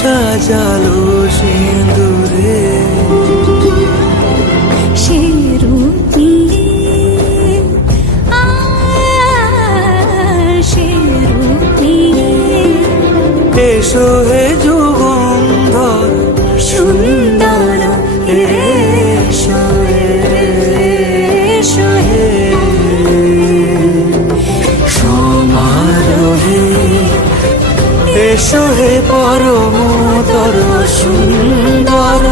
সাজালো সিঁদুরে। সে রূপ নিয়ে, সে রূপ নিয়ে এসো হে যুগন্ধর সুন্দর, এসো এসো হে সমারোহে। এসো হে পরমতর সুন্দর